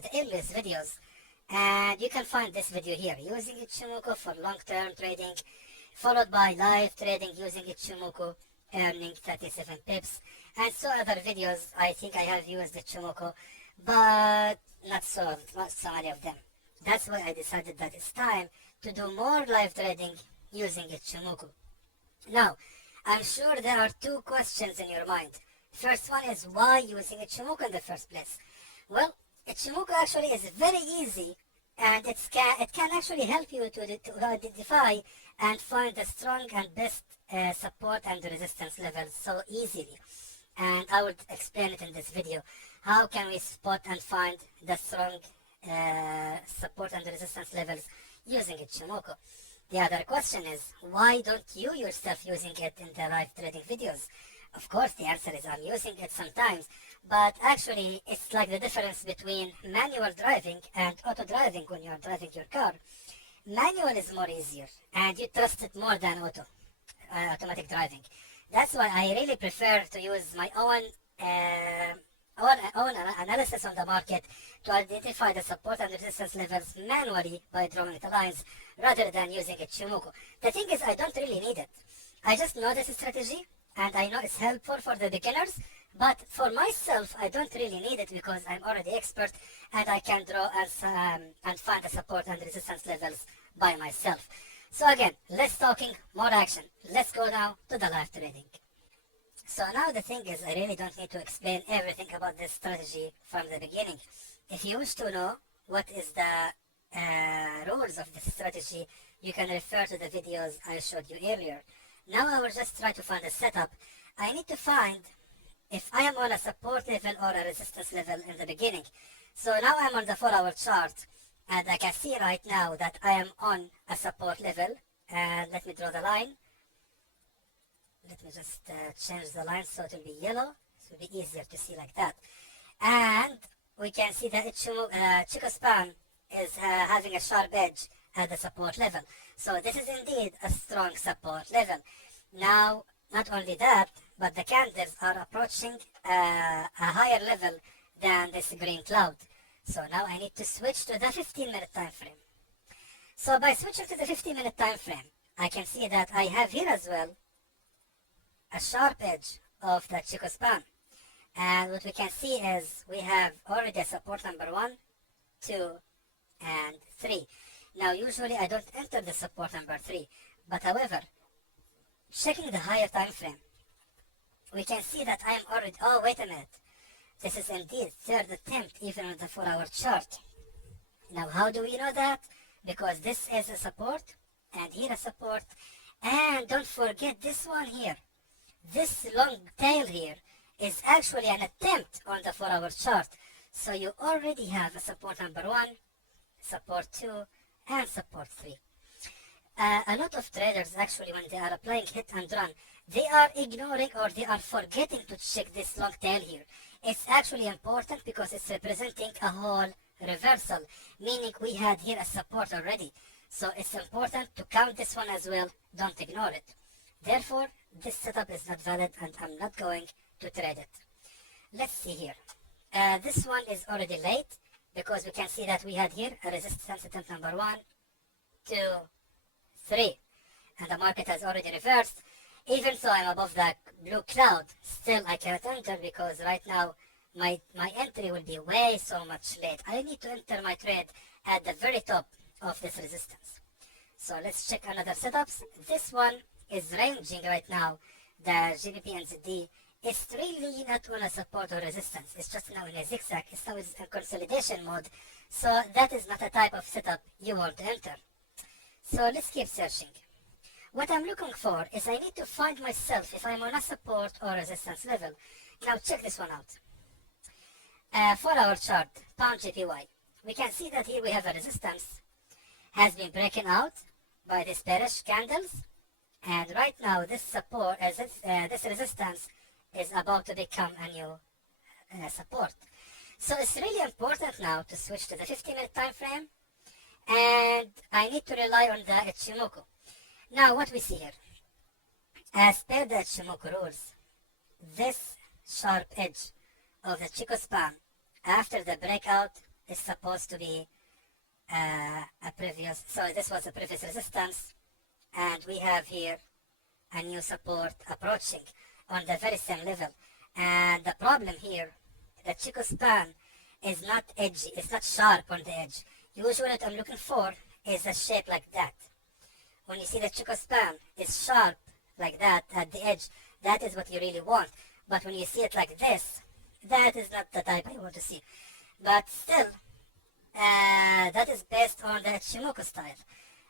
to the earliest videos, and you can find this video here, using Ichimoku for long-term trading, followed by live trading using Ichimoku, earning 37 pips, and so other videos. I think I have used Ichimoku, but not so many of them. That's why I decided that it's time to do more live trading using Ichimoku. Now, I'm sure there are two questions in your mind. First one is, why using Ichimoku in the first place? Well, Ichimoku actually is very easy, and it can actually help you to identify and find the strong and best support and resistance levels so easily. And I will explain it in this video. How can we spot and find the strong support and resistance levels using Ichimoku? The other question is, why don't you yourself using it in the live trading videos? Of course, the answer is I'm using it sometimes, but actually it's like the difference between manual driving and auto driving when you are driving your car. Manual is more easier, and you trust it more than automatic driving. That's why I really prefer to use my own analysis on the market to identify the support and resistance levels manually by drawing the lines rather than using Ichimoku. The thing is, I don't really need it. I just know this strategy, and I know it's helpful for the beginners, but for myself, I don't really need it because I'm already expert and I can draw and find the support and resistance levels by myself. So again, less talking, more action. Let's go now to the live trading. So now the thing is, I really don't need to explain everything about this strategy from the beginning. If you wish to know what is the rules of this strategy, you can refer to the videos I showed you earlier. Now I will just try to find a setup. I need to find if I am on a support level or a resistance level in the beginning. So now I'm on the 4-hour chart, and I can see right now that I am on a support level. And let me draw the line. Let me just change the line so it will be yellow. It will be easier to see like that. And we can see that Chikou Span is having a sharp edge at the support level. So this is indeed a strong support level. Now, not only that, but the candles are approaching a higher level than this green cloud. So now I need to switch to the 15-minute time frame. So by switching to the 15-minute time frame, I can see that I have here as well a sharp edge of the Chikou Span. And what we can see is we have already a support number 1, 2, and 3. Now usually I don't enter the support number 3, but however, checking the higher time frame, we can see that I am already, oh wait a minute, this is indeed third attempt even on the 4-hour chart. Now how do we know that? Because this is a support, and here a support, and don't forget this one here. This long tail here is actually an attempt on the 4-hour chart. So you already have a support number 1, support 2, and support 3. A lot of traders actually, when they are applying hit and run, they are ignoring or they are forgetting to check this long tail here. It's actually important because it's representing a whole reversal, meaning we had here a support already. So it's important to count this one as well. Don't ignore it. Therefore, this setup is not valid and I'm not going to trade it. Let's see here. This one is already late because we can see that we had here a resistance attempt number 1, 2, 3. And the market has already reversed. Even though I'm above the blue cloud, still I cannot enter because right now my entry will be way so much late. I need to enter my trade at the very top of this resistance. So let's check another setups. This one is ranging right now. The GBP and ZD is really not on a support or resistance. It's just now in a zigzag. It's now in consolidation mode. So that is not a type of setup you want to enter. So let's keep searching. What I'm looking for is I need to find myself if I'm on a support or resistance level. Now check this one out. 4-hour chart, pound JPY. We can see that here we have a resistance, has been breaking out by these bearish candles, and right now this support, this resistance is about to become a new support. So it's really important now to switch to the 15-minute time frame, and I need to rely on the Ichimoku. Now what we see here, as per the Ichimoku rules, this sharp edge of the Chikou Span after the breakout is supposed to be a previous, so this was a previous resistance, and we have here a new support approaching on the very same level. And the problem here, the Chikou Span is not edgy, it's not sharp on the edge. Usually what I'm looking for is a shape like that. When you see the Chikou Span is sharp like that at the edge, that is what you really want. But when you see it like this, that is not the type I want to see. But still, that is based on the Ichimoku style.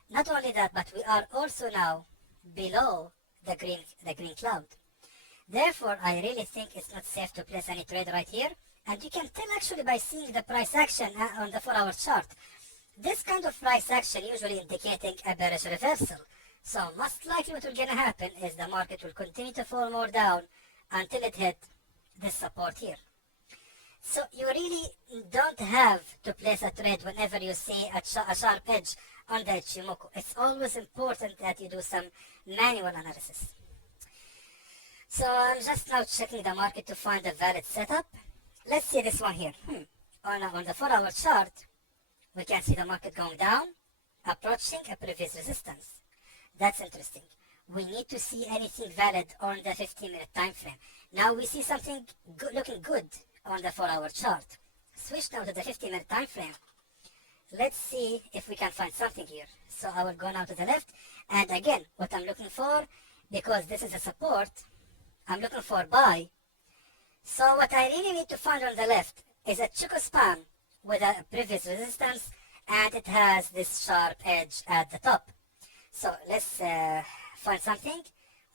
Not only that, but we are also now below the green cloud. Therefore, I really think it's not safe to place any trade right here. And you can tell actually by seeing the price action on the 4-hour chart. This kind of price action usually indicating a bearish reversal. So most likely what will gonna happen is the market will continue to fall more down until it hit this support here. So you really don't have to place a trade whenever you see a sharp edge on the Ichimoku. It's always important that you do some manual analysis. So I'm just now checking the market to find a valid setup. Let's see this one here. On the 4-hour chart, we can see the market going down, approaching a previous resistance. That's interesting. We need to see anything valid on the 15-minute time frame. Now we see something looking good on the 4-hour chart. Switch now to the 15-minute time frame. Let's see if we can find something here. So I will go now to the left. And again, what I'm looking for, because this is a support, I'm looking for buy. So what I really need to find on the left is a Chikou Span with a previous resistance, and it has this sharp edge at the top. So let's find something.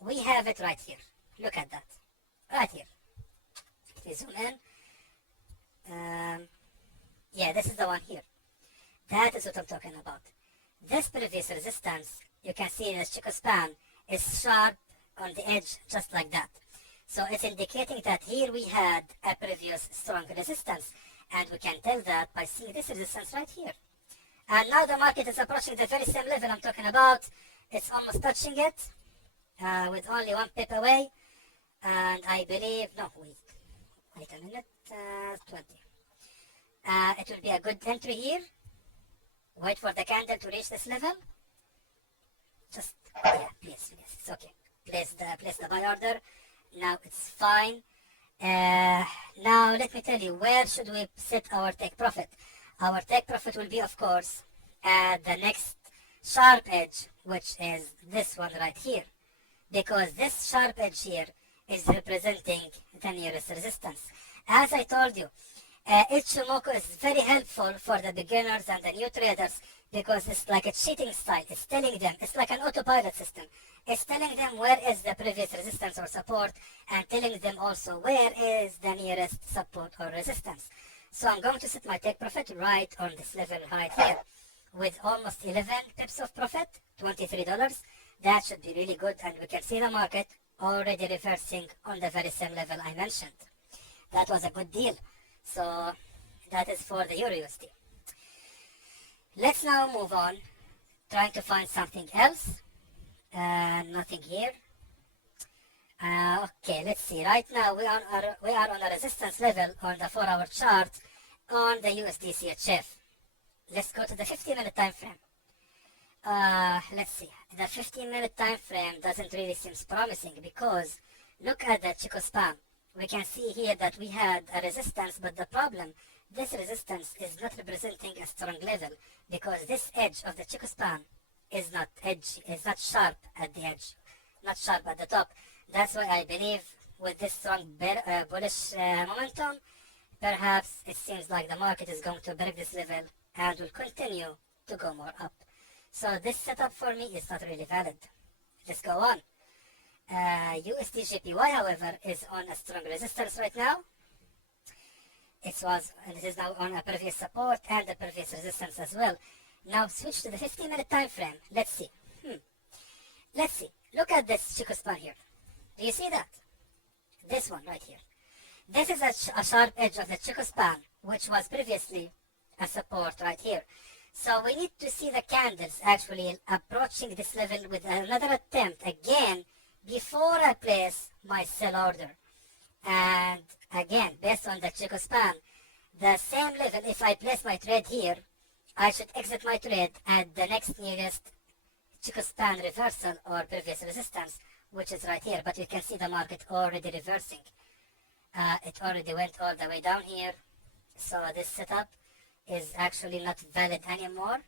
We have it right here. Look at that. Right here. Please zoom in. Yeah, this is the one here. That is what I'm talking about. This previous resistance, you can see the Chikou Span is sharp on the edge, just like that. So it's indicating that here we had a previous strong resistance, and we can tell that by seeing this resistance right here. And now the market is approaching the very same level I'm talking about. It's almost touching it with only 1 pip away. And I believe, no, wait a minute, 20. It will be a good entry here. Wait for the candle to reach this level. Just, yeah, please, it's okay. Place the buy order. Now it's fine. Now let me tell you, where should we set our take profit? Our take profit will be, of course, at the next sharp edge, which is this one right here. Because this sharp edge here is representing the nearest resistance. As I told you, Ichimoku is very helpful for the beginners and the new traders because it's like a cheating style. It's telling them, it's like an autopilot system. It's telling them where is the previous resistance or support, and telling them also where is the nearest support or resistance. So I'm going to set my take profit right on this level right here with almost 11 pips of profit, $23. That should be really good, and we can see the market already reversing on the very same level I mentioned. That was a good deal. So that is for the EURUSD. Let's now move on, trying to find something else. Nothing here. Okay, let's see. Right now we are on a resistance level on the 4-hour chart on the USD CHF. Let's go to the 15-minute time frame. Let's see. The 15-minute time frame doesn't really seem promising because look at the Chikou Span. We can see here that we had a resistance, but the problem, this resistance is not representing a strong level because this edge of the Chikou Span is not edgy, is not sharp at the edge, not sharp at the top. That's why I believe with this strong bullish momentum, perhaps it seems like the market is going to break this level and will continue to go more up. So this setup for me is not really valid. Let's go on. USD/JPY, however, is on a strong resistance right now. It is now on a previous support and a previous resistance as well. Now switch to the 15-minute time frame. Let's see. Let's see. Look at this Chikou Span here. Do you see that? This one right here. This is a sharp edge of the Chikou Span, which was previously a support right here. So we need to see the candles actually approaching this level with another attempt again before I place my sell order. And again, based on the Chikou Span, the same level, if I place my trade here, I should exit my trade at the next nearest Chikou Span reversal or previous resistance, which is right here. But you can see the market already reversing. It already went all the way down here. So this setup is actually not valid anymore.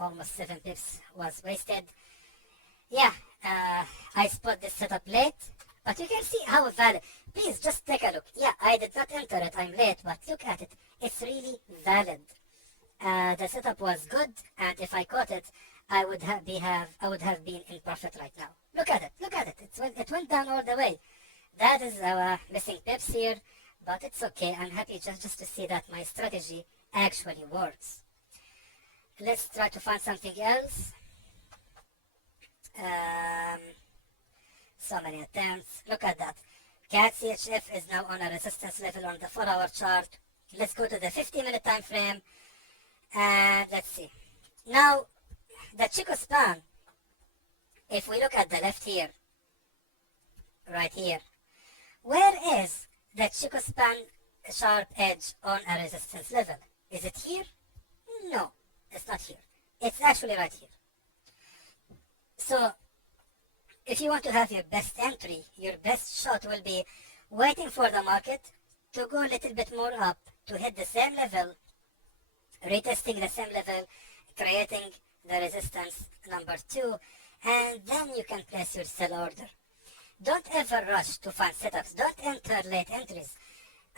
Almost 7 pips was wasted. Yeah, I spot this setup late, but you can see how valid. Please just take a look. Yeah, I did not enter it, I'm late, but look at it. It's really valid. The setup was good, and if I caught it, I would have been in profit right now. Look at it, look at it. It went down all the way. That is our missing pips here, but it's okay. I'm happy just to see that my strategy actually works. Let's try to find something else. So many attempts. Look at that. CAT CHF is now on a resistance level on the 4-hour chart. Let's go to the 50-minute time frame, and let's see. Now, the Chikou Span, if we look at the left here, right here, where is the Chikou Span sharp edge on a resistance level? Is it here? No, it's not here. It's actually right here. So, if you want to have your best entry, your best shot will be waiting for the market to go a little bit more up, to hit the same level, retesting the same level, creating the resistance number 2, and then you can place your sell order. Don't ever rush to find setups. Don't enter late entries.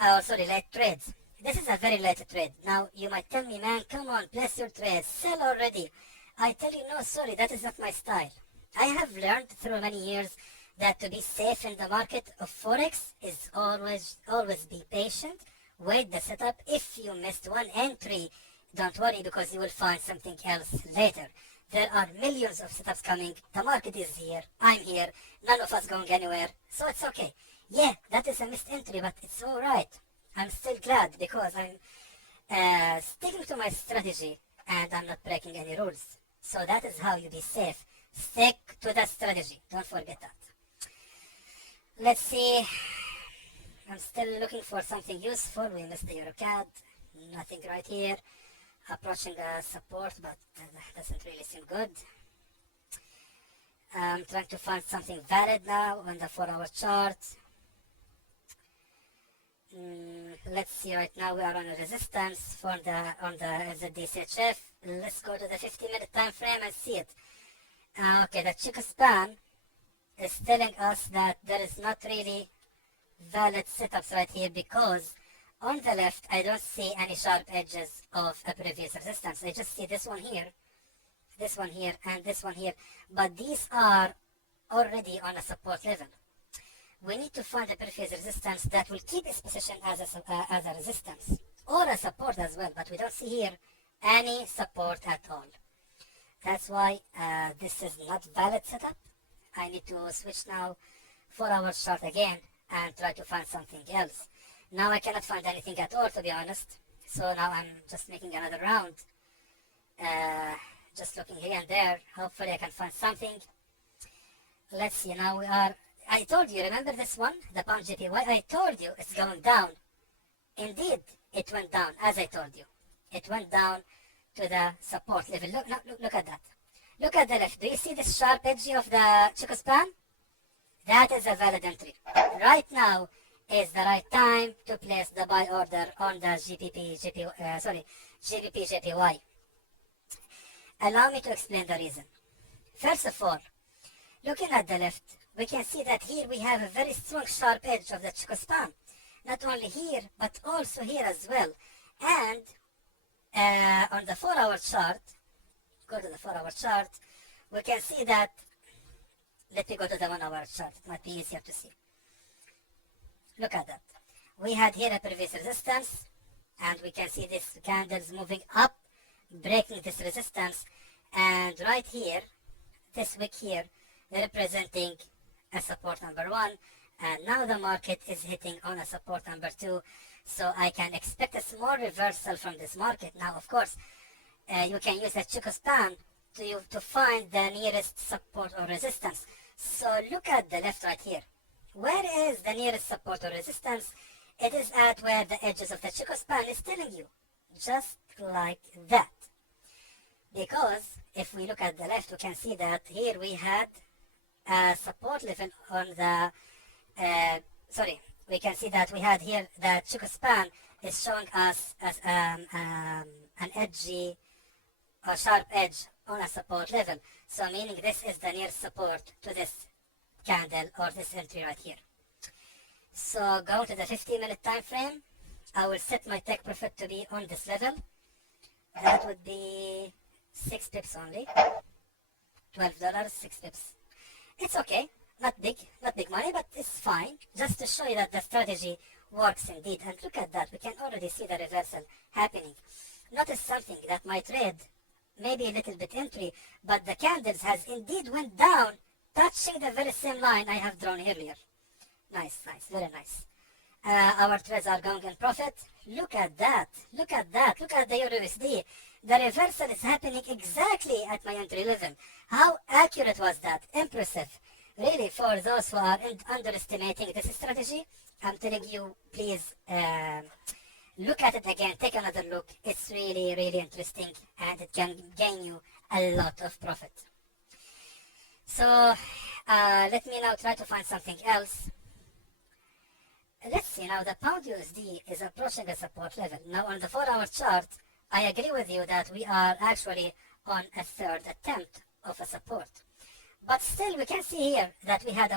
Late trades. This is a very late trade. Now, you might tell me, man, come on, place your trade, sell already. I tell you, no, sorry, that is not my style. I have learned through many years that to be safe in the market of Forex is always be patient, wait the setup. If you missed one entry, don't worry, because you will find something else later. There are millions of setups coming. The market is here. I'm here. None of us going anywhere. So it's okay. Yeah, that is a missed entry, but it's all right. I'm still glad because I'm sticking to my strategy and I'm not breaking any rules. So that is how you be safe. Stick to that strategy. Don't forget that. Let's see. I'm still looking for something useful. We missed the EuroCAD. Nothing right here. Approaching a support, but that doesn't really seem good. I'm trying to find something valid now on the 4-hour chart. Let's see, right now we are on a resistance on the ZDCHF. Let's go to the 50-minute time frame and see it. Okay, the Chikou Span is telling us that there is not really valid setups right here, because on the left I don't see any sharp edges of a previous resistance. I just see this one here, and this one here, but these are already on a support level. We need to find a previous resistance that will keep its position as a resistance or a support as well, but we don't see here any support at all. That's why this is not valid setup. I need to switch now 4-hour chart again and try to find something else. Now I cannot find anything at all, to be honest. So now I'm just making another round. Just looking here and there. Hopefully I can find something. Let's see, now we are... I told you, remember this one? The pound JPY? I told you it's going down. Indeed, it went down, as I told you. It went down to the support level. Look at that. Look at the left. Do you see this sharp edge of the Chikou Span? That is a valid entry. Right now is the right time to place the buy order on the GBP JPY. Allow me to explain the reason. First of all, looking at the left, we can see that here we have a very strong sharp edge of the Chikou Span. Not only here, but also here as well. And on the 4-hour chart, go to the 4-hour chart, we can see that, let me go to the 1-hour chart, it might be easier to see. Look at that. We had here a previous resistance, and we can see this candles moving up, breaking this resistance, and right here, this wick here, representing a support number 1, and now the market is hitting on a support number 2, so I can expect a small reversal from this market. Now, of course, you can use a Chikou Span to find the nearest support or resistance. So look at the left right here. Where is the nearest support or resistance? It is at where the edges of the Chikou Span is telling you, just like that. Because if we look at the left, we can see that here we had a support level on the, we can see that we had here the Chikou Span is showing us as an edgy or sharp edge on a support level. So meaning this is the near support to this candle or this entry right here. So go to the 15-minute time frame. I will set my take profit to be on this level. That would be 6 pips only. $12, 6 pips. It's okay. Not big money, but it's fine. Just to show you that the strategy works indeed. And look at that. We can already see the reversal happening. Notice something, that my trade may be a little bit entry, but the candles has indeed went down, touching the very same line I have drawn earlier. Nice, very nice. Our trades are going in profit. Look at that. Look at the Euro USD. The reversal is happening exactly at my entry level. How accurate was that? Impressive. Really, for those who are underestimating this strategy, I'm telling you, please look at it again. Take another look. It's really, really interesting, and it can gain you a lot of profit. So let me now try to find something else. Let's see now, the pound USD is approaching a support level. Now on the 4-hour chart, I agree with you that we are actually on a third attempt of a support. But still we can see here that we had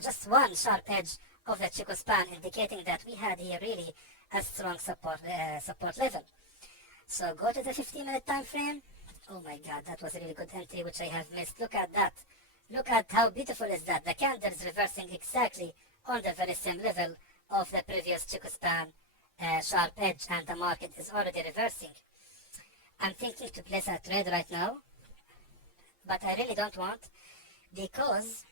just one sharp edge of the Chikou Span, indicating that we had here really a strong support level. So go to the 15-minute time frame. Oh my god, that was a really good entry which I have missed. Look at that. Look at how beautiful is that. The candle is reversing exactly on the very same level of the previous Chikou Span sharp edge, and the market is already reversing. I'm thinking to place a trade right now, but I really don't want, because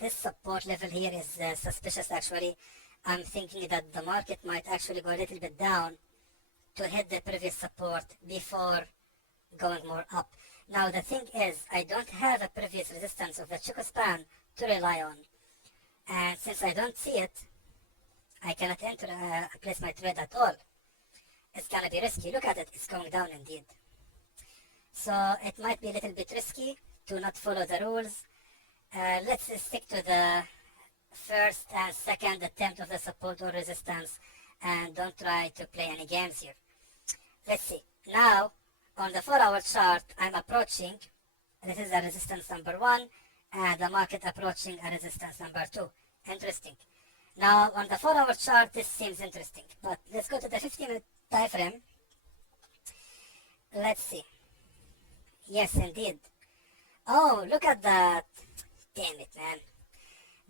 this support level here is suspicious actually. I'm thinking that the market might actually go a little bit down to hit the previous support before going more up. Now the thing is, I don't have a previous resistance of the Chikou Span to rely on, and since I don't see it, I cannot place my trade at all. It's gonna be risky. Look at it, it's going down indeed. So it might be a little bit risky to not follow the rules. Let's stick to the first and second attempt of the support or resistance, and don't try to play any games here. Let's see. Now, on the 4-hour chart, I'm approaching, this is the resistance number 1, and the market approaching a resistance number 2. Interesting. Now, on the 4-hour chart, this seems interesting, but let's go to the 15-minute time frame. Let's see. Yes, indeed. Oh, look at that. Damn it, man.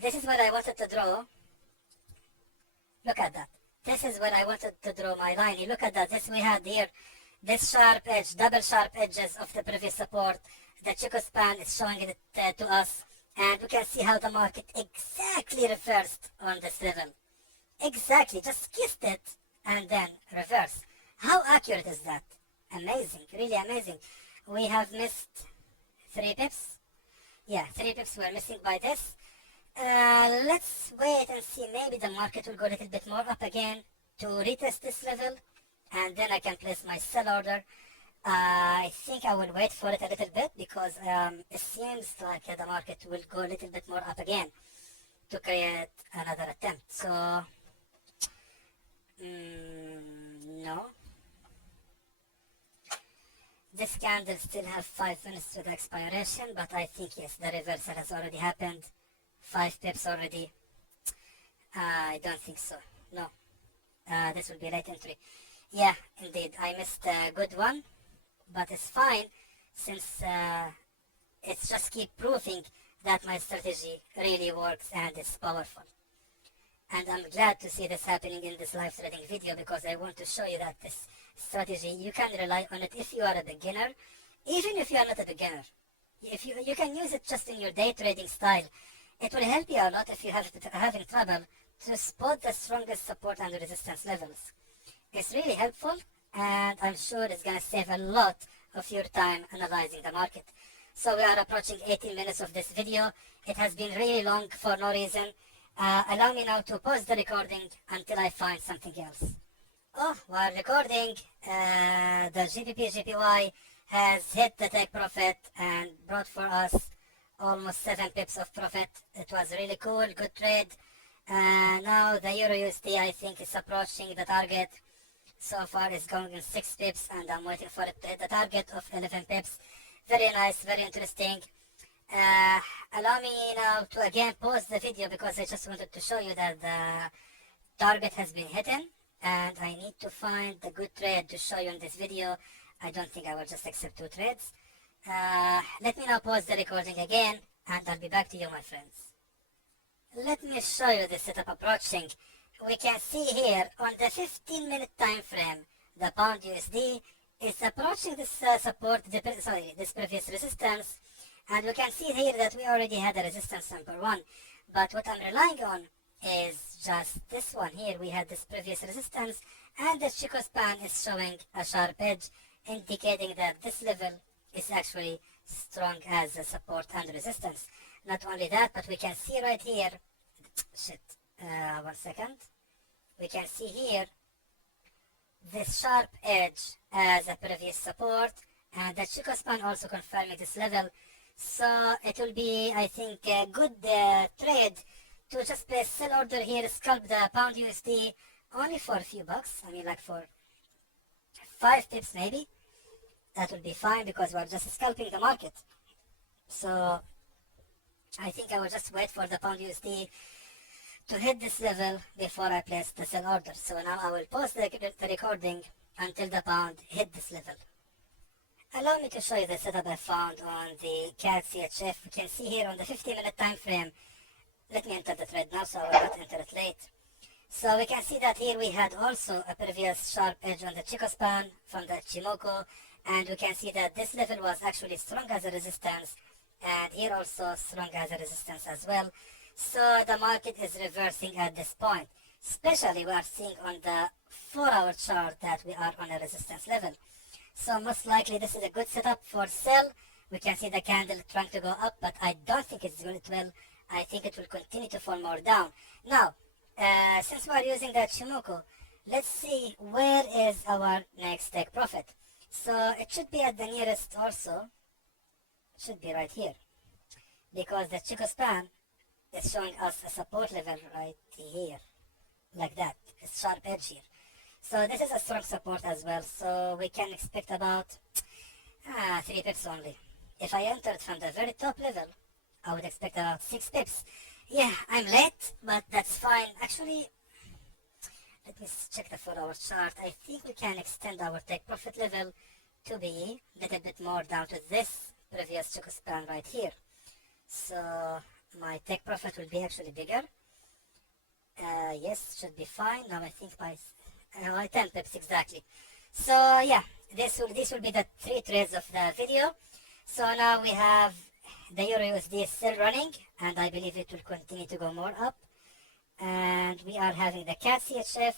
This is what I wanted to draw. Look at that. This is where I wanted to draw my line. You look at that. This we had here. This sharp edge, double sharp edges of the previous support. The Chikou Span is showing it to us. And we can see how the market exactly reversed on this level. Exactly. Just kissed it and then reverse. How accurate is that? Amazing. Really amazing. We have missed 3 pips. Yeah, 3 pips were missing by this. Let's wait and see. Maybe the market will go a little bit more up again to retest this level, and then I can place my sell order. I think I will wait for it a little bit, because it seems like the market will go a little bit more up again to create another attempt. So no, this candle still have 5 minutes to the expiration, but I think yes, the reversal has already happened. 5 pips already. I don't think so. No, this will be late entry. Yeah, indeed, I missed a good one, but it's fine, since it's just keep proving that my strategy really works and it's powerful. And I'm glad to see this happening in this live trading video, because I want to show you that this strategy, you can rely on it if you are a beginner, even if you are not a beginner. If you can use it just in your day trading style. It will help you a lot if you have having trouble to spot the strongest support and resistance levels. It's really helpful, and I'm sure it's going to save a lot of your time analyzing the market. So we are approaching 18 minutes of this video. It has been really long for no reason. Allow me now to pause the recording until I find something else. Oh, while recording, the GBP/GPY has hit the take profit and brought for us almost 7 pips of profit. It was really cool, good trade. Now the Euro USD I think is approaching the target. So far it's going in 6 pips and I'm waiting for it to hit the target of 11 pips. Very nice, very interesting. Allow me now to again pause the video because I just wanted to show you that the target has been hidden and I need to find the good trade to show you in this video. I don't think I will just accept 2 trades. Let me now pause the recording again and I'll be back to you, my friends. Let me show you the setup approaching. We can see here on the 15-minute time frame, the pound USD is approaching this this previous resistance, and we can see here that we already had a resistance number 1, but what I'm relying on is just this one here. We had this previous resistance and the Chikou Span is showing a sharp edge, indicating that this level is actually strong as a support and resistance. Not only that, but we can see right here, one second, we can see here this sharp edge as a previous support and the Chikou Span also confirming this level. So it will be, I think, a good trade to just place sell order here, scalp the pound USD only for a few bucks. I mean, like for 5 pips maybe. That will be fine because we're just scalping the market. So I think I will just wait for the pound USD to hit this level before I place the sell order. So now I will pause the recording until the pound hit this level. Allow me to show you the setup I found on the CAD CHF. We can see here on the 50-minute time frame. Let me enter the trade now so I will not enter it late. So we can see that here we had also a previous sharp edge on the Chikou Span from the Ichimoku, and we can see that this level was actually strong as a resistance and here also strong as a resistance as well. So the market is reversing at this point. Especially we are seeing on the 4-hour chart that we are on a resistance level. So most likely this is a good setup for sell. We can see the candle trying to go up, but I don't think it's doing it well. I think it will continue to fall more down. Now, since we are using the Ichimoku, let's see where is our next take profit. So it should be at the nearest also. It should be right here. Because the Chikou Span is showing us a support level right here. Like that. It's sharp edge here. So this is a strong support as well. So we can expect about 3 pips only. If I entered from the very top level, I would expect about 6 pips. Yeah, I'm late, but that's fine. Actually, let me check the 4-hour chart. I think we can extend our take profit level to be a little bit more down to this previous Chikou Span right here. So my take profit will be actually bigger. Yes, should be fine. Now I think by 10 pips exactly. So yeah, this will be the 3 trades of the video. So now we have the Euro USD is still running and I believe it will continue to go more up. And we are having the CAD CHF,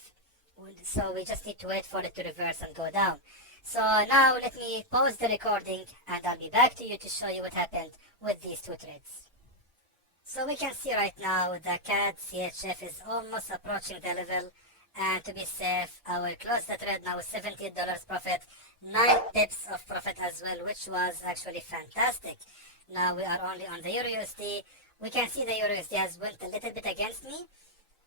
so we just need to wait for it to reverse and go down. So now let me pause the recording and I'll be back to you to show you what happened with these 2 trades. So we can see right now the CAD CHF is almost approaching the level, and to be safe I will close the trade now with $78 profit, 9 pips of profit as well, which was actually fantastic. Now we are only on the Euro USD. We can see the Euro USD has went a little bit against me.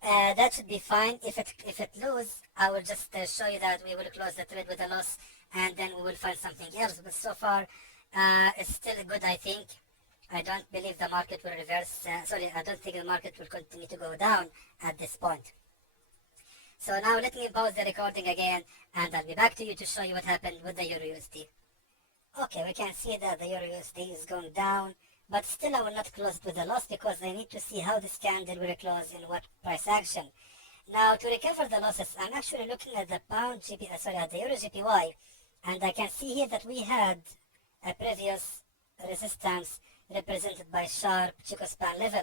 That should be fine. If it lose, I will just show you that we will close the trade with a loss and then we will find something else. But so far, it's still good, I think. I don't believe the market will reverse. I don't think the market will continue to go down at this point. So now let me pause the recording again and I'll be back to you to show you what happened with the Euro USD. Okay, we can see that the Euro USD is going down, but still I will not close it with a loss because I need to see how this candle will close in what price action. Now to recover the losses, I'm actually looking at the at the Euro GPY, and I can see here that we had a previous resistance represented by sharp Chikou Span level,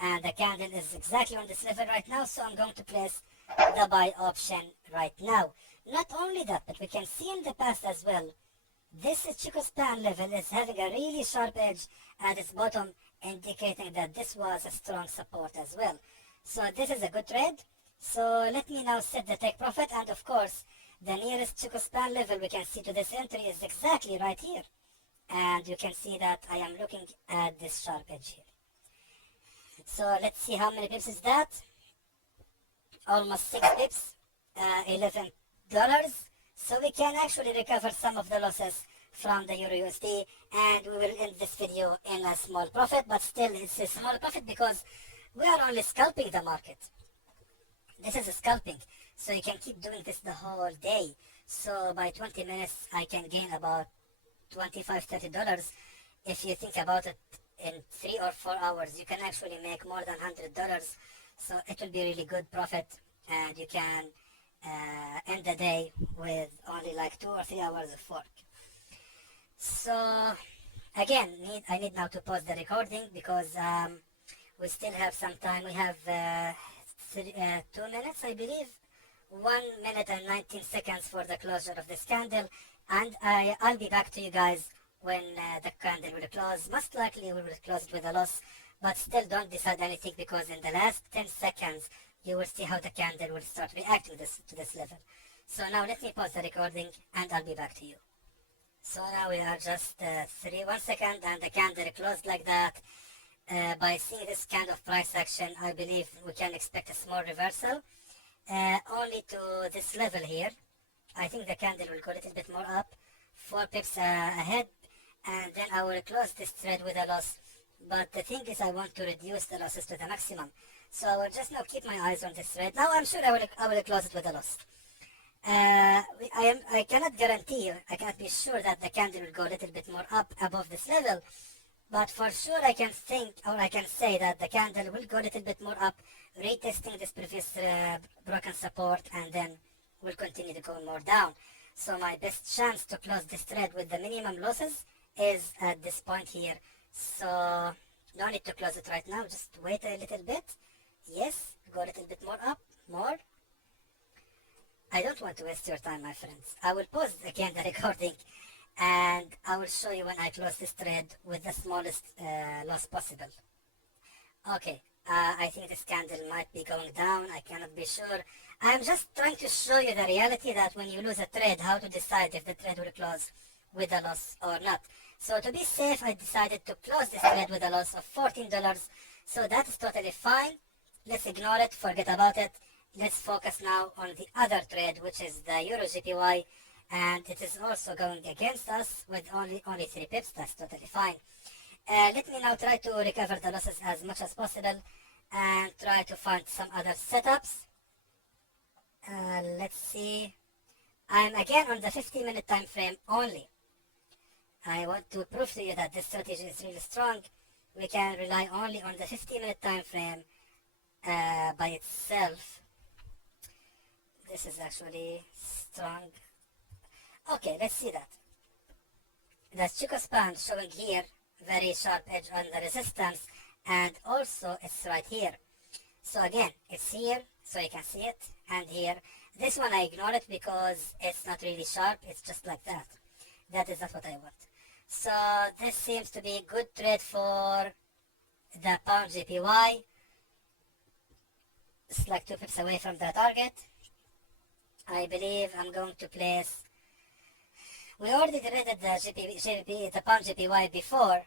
and the candle is exactly on this level right now, so I'm going to place the buy option right now. Not only that, but we can see in the past as well This Chikou Span level is having a really sharp edge at its bottom, indicating that this was a strong support as well. So this is a good trade. So let me now set the take profit, and of course the nearest Chikou Span level we can see to this entry is exactly right here. And you can see that I am looking at this sharp edge here. So let's see how many pips is that. Almost 6 pips, $11. So we can actually recover some of the losses from the Euro USD, and we will end this video in a small profit, but still it's a small profit because we are only scalping the market. This is a scalping, so you can keep doing this the whole day. So by 20 minutes I can gain about $25-30. If you think about it, in 3 or 4 hours you can actually make more than $100. So it will be really good profit, and you can end the day with only like 2 or 3 hours of work. So again, I need now to pause the recording because we still have some time. We have 2 minutes, I believe. 1 minute and 19 seconds for the closure of this candle, and I'll be back to you guys when the candle will close. Most likely we will close it with a loss, but still don't decide anything, because in the last 10 seconds you will see how the candle will start reacting to this level. So now let me pause the recording and I'll be back to you. So now we are just 1 second and the candle closed like that. By seeing this kind of price action, I believe we can expect a small reversal only to this level here. I think the candle will go a little bit more up, 4 pips ahead, and then I will close this trade with a loss. But the thing is, I want to reduce the losses to the maximum, so I will just now keep my eyes on this trade. Now I'm sure I will close it with a loss. I cannot guarantee you, I cannot be sure that the candle will go a little bit more up above this level, but for sure I can think, or I can say that the candle will go a little bit more up, retesting this previous broken support, and then will continue to go more down. So my best chance to close this trade with the minimum losses is at this point here. So no need to close it right now, just wait a little bit. Yes, go a little bit more up, more. I don't want to waste your time, my friends. I will pause again the recording and I will show you when I close this trade with the smallest loss possible. Okay, I think this candle might be going down, I cannot be sure. I'm just trying to show you the reality that when you lose a trade, how to decide if the trade will close with a loss or not. So to be safe, I decided to close this trade with a loss of $14. So that is totally fine. Let's ignore it, forget about it. Let's focus now on the other trade, which is the Euro JPY, and it is also going against us with only 3 pips. That's totally fine. Let me now try to recover the losses as much as possible and try to find some other setups. Let's see. I'm again on the 50-minute time frame only. I want to prove to you that this strategy is really strong. We can rely only on the 50-minute time frame by itself. This is actually strong. Okay, let's see that. The Chikou Span showing here very sharp edge on the resistance, and also it's right here. So again, it's here, so you can see it, and here. This one I ignore it because it's not really sharp, it's just like that. That is not what I want. So this seems to be a good trade for the pound JPY. It's like 2 pips away from the target. I believe I'm going to place. We already traded the pound JPY before,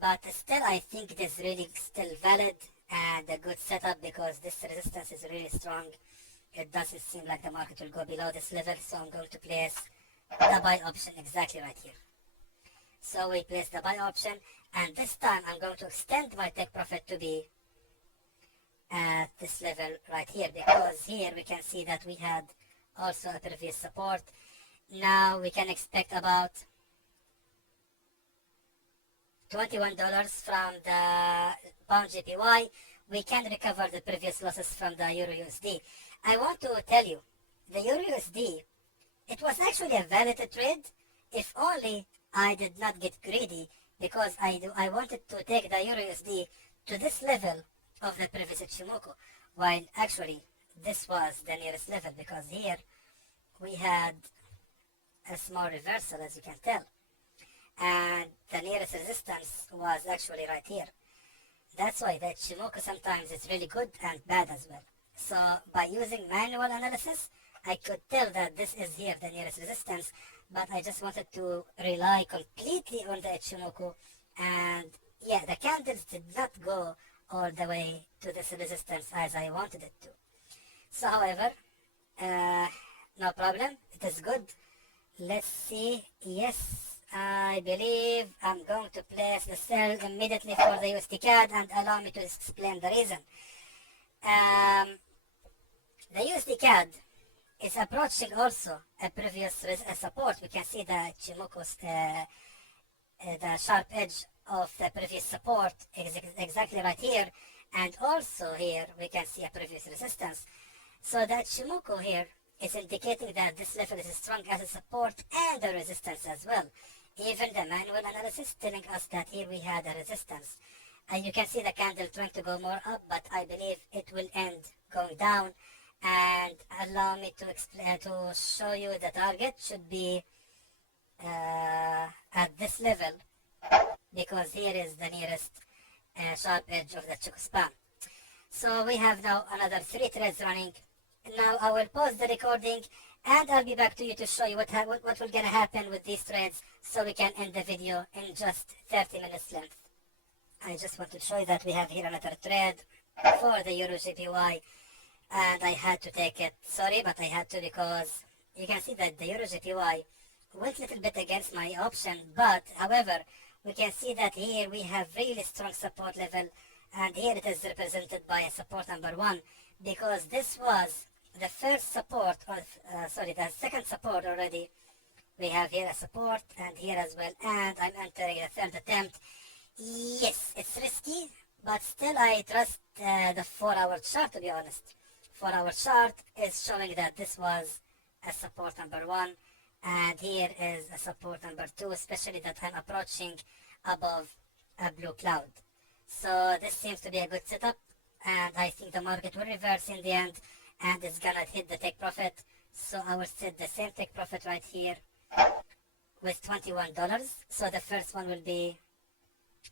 but still I think it is really still valid and a good setup because this resistance is really strong. It doesn't seem like the market will go below this level, so I'm going to place the buy option exactly right here. So we place the buy option, and this time I'm going to extend my take profit to be at this level right here, because here we can see that we had also a previous support. Now we can expect about $21 from the pound JPY. We can recover the previous losses from the Euro USD. I want to tell you, the Euro USD, it was actually a valid trade if only I did not get greedy, because I wanted to take the Euro USD to this level of the previous Ichimoku, while actually this was the nearest level, because here we had a small reversal, as you can tell. And the nearest resistance was actually right here. That's why the Ichimoku sometimes is really good and bad as well. So by using manual analysis, I could tell that this is here the nearest resistance, but I just wanted to rely completely on the Ichimoku, and yeah, the candles did not go all the way to this resistance as I wanted it to. So however, no problem, it is good. Let's see. Yes, I believe I'm going to place the sell immediately for the USD CAD, and allow me to explain the reason. The USD CAD is approaching also a previous support. We can see the Ichimoku's, the sharp edge of the previous support is exactly right here, and also here we can see a previous resistance. So the Ichimoku here is indicating that this level is strong as a support and a resistance as well. Even the manual analysis telling us that here we had a resistance. And you can see the candle trying to go more up, but I believe it will end going down. And allow me to explain, to show you the target should be at this level, because here is the nearest sharp edge of the Chikou Span. So we have now another 3 trades running. Now I will pause the recording, and I'll be back to you to show you what will gonna happen with these trades, so we can end the video in just 30 minutes length. I just want to show you that we have here another trade for the Euro JPY, and I had to take it. Sorry, but I had to, because you can see that the Euro JPY went a little bit against my option, but however, we can see that here we have really strong support level, and here it is represented by a support number 1, because this was the first support of, the second support already. We have here a support and here as well, and I'm entering a third attempt. Yes, it's risky, but still I trust the 4-hour chart, to be honest. 4-hour chart is showing that this was a support number 1, and here is a support number 2, especially that I'm approaching above a blue cloud. So this seems to be a good setup, and I think the market will reverse in the end, and it's gonna hit the take profit. So I will set the same take profit right here with $21. So the first one will be,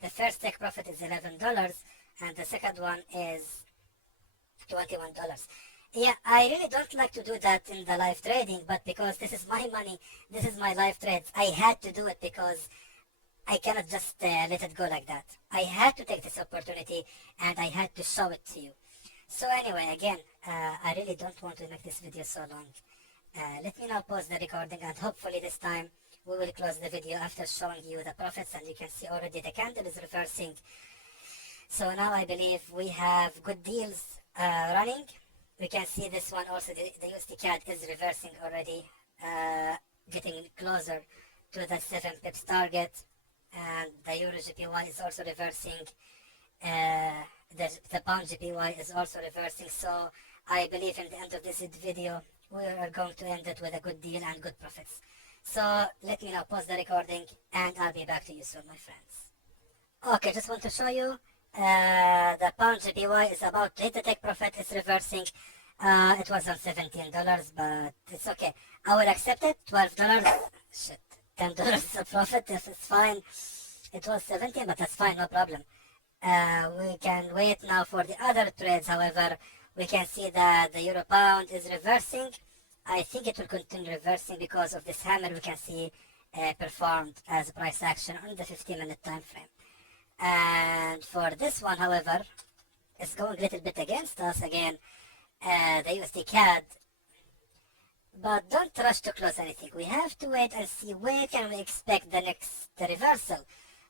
the first take profit is $11, and the second one is $21. Yeah, I really don't like to do that in the live trading, but because this is my money, this is my live trades, I had to do it, because I cannot just let it go like that. I had to take this opportunity, and I had to show it to you. So anyway, again, I really don't want to make this video so long. Let me now pause the recording, and hopefully this time we will close the video after showing you the profits, and you can see already the candle is reversing. So now I believe we have good deals running. We can see this one also, the USD CAD is reversing already, getting closer to the 7 pips target, and the Euro JPY is also reversing. The pound JPY is also reversing. So I believe in the end of this video we are going to end it with a good deal and good profits. So let me now pause the recording, and I'll be back to you soon, my friends. Okay, just want to show you the pound JPY is about to hit the take profit. It's reversing. It was on $17, but it's okay. I will accept it. $12. Shit, $10 is a profit. If it's fine. It was 17, but that's fine, no problem. We can wait now for the other trades. However, we can see that the euro pound is reversing. I think it will continue reversing because of this hammer we can see performed as price action on the 50-minute time frame. And for this one, however, it's going a little bit against us again, the USD CAD. But don't rush to close anything. We have to wait and see where can we expect the next reversal.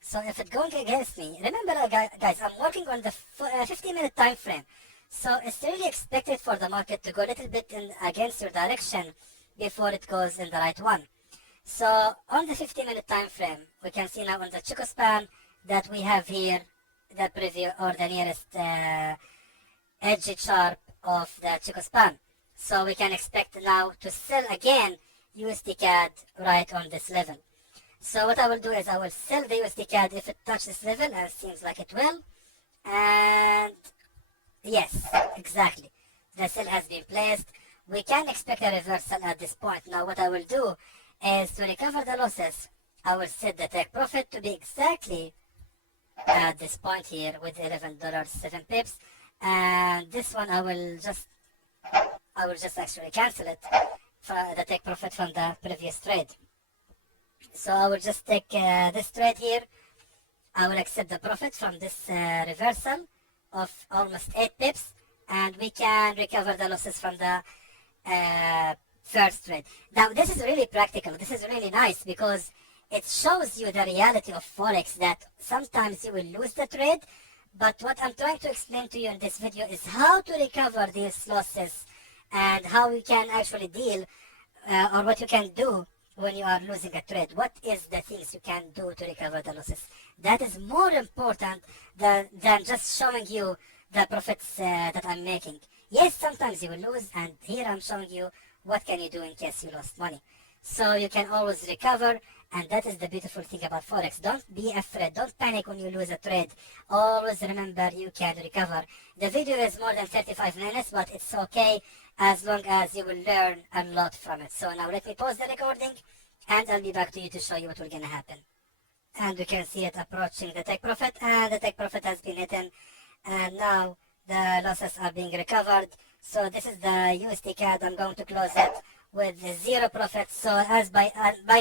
So if it's going against me, remember guys, I'm working on the 50-minute time frame. So it's really expected for the market to go a little bit against your direction before it goes in the right one. So on the 50-minute time frame, we can see now on the Chikou Span that we have here the preview or the nearest edge chart of the Chikou Span. So we can expect now to sell again USD CAD right on this level. So what I will do is I will sell the USD CAD if it touches this level, and it seems like it will. And yes, exactly. The sell has been placed. We can expect a reversal at this point. Now what I will do is to recover the losses. I will set the take profit to be exactly at this point here with $11 7 pips, and this one I will just actually cancel it for the take profit from the previous trade. So I will just take this trade here. I will accept the profit from this reversal of almost 8 pips, and we can recover the losses from the first trade. Now this is really practical. This is really nice because it shows you the reality of Forex, that sometimes you will lose the trade, but what I'm trying to explain to you in this video is how to recover these losses and how you can actually deal or what you can do when you are losing a trade. What is the things you can do to recover the losses? That is more important than just showing you the profits that I'm making. Yes, sometimes you will lose, and here I'm showing you what can you do in case you lost money. So you can always recover, and that is the beautiful thing about Forex. Don't be afraid. Don't panic when you lose a trade. Always remember you can recover. The video is more than 35 minutes, but it's okay as long as you will learn a lot from it. So now let me pause the recording, and I'll be back to you to show you what will gonna happen. And we can see it approaching the take profit, and the take profit has been hidden, and now the losses are being recovered. So this is the USD CAD. I'm going to close it with 0 profit. So as by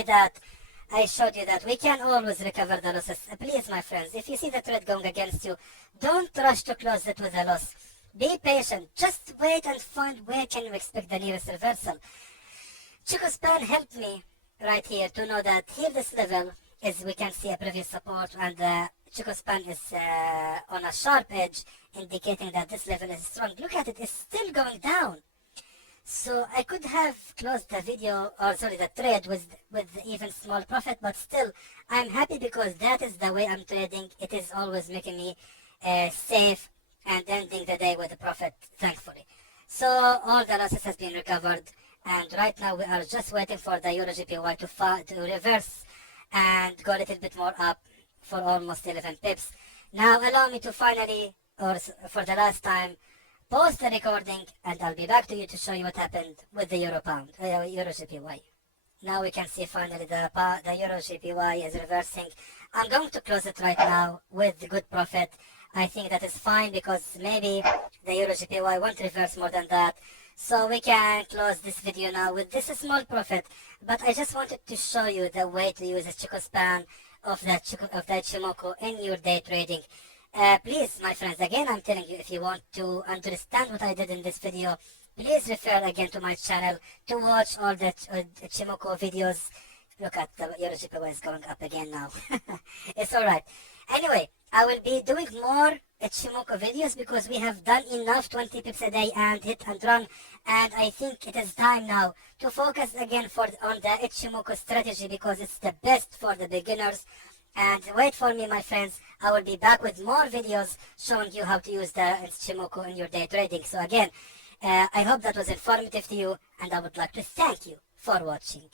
that, I showed you that we can always recover the losses. Please, my friends, if you see the trade going against you, don't rush to close it with a loss. Be patient. Just wait and find where can you expect the nearest reversal. Chikou Span helped me right here to know that here this level is, we can see a previous support, and the Chikou Span is on a sharp edge, indicating that this level is strong. Look at it, it's still going down. So I could have closed the video, or sorry, the trade with even small profit, but still I'm happy because that is the way I'm trading. It is always making me safe and ending the day with a profit, thankfully. So all the losses has been recovered, and right now we are just waiting for the Euro JPY to reverse and go a little bit more up for almost 11 pips. Now allow me to finally, or for the last time, pause the recording, and I'll be back to you to show you what happened with the Euro JPY. Now we can see finally the Euro JPY is reversing. I'm going to close it right now with good profit. I think that is fine because maybe the Euro JPY won't reverse more than that. So we can close this video now with this small profit. But I just wanted to show you the way to use a Chikou Span of the Ichimoku in your day trading. Please, my friends, again, I'm telling you, if you want to understand what I did in this video, please refer again to my channel to watch all the Ichimoku videos. Look at the Euro JPY is going up again now. It's alright. Anyway, I will be doing more Ichimoku videos because we have done enough 20 pips a day and hit and run, and I think it is time now to focus again on the Ichimoku strategy because it's the best for the beginners. And wait for me, my friends, I will be back with more videos showing you how to use the Ichimoku in your day trading. So again, I hope that was informative to you, and I would like to thank you for watching.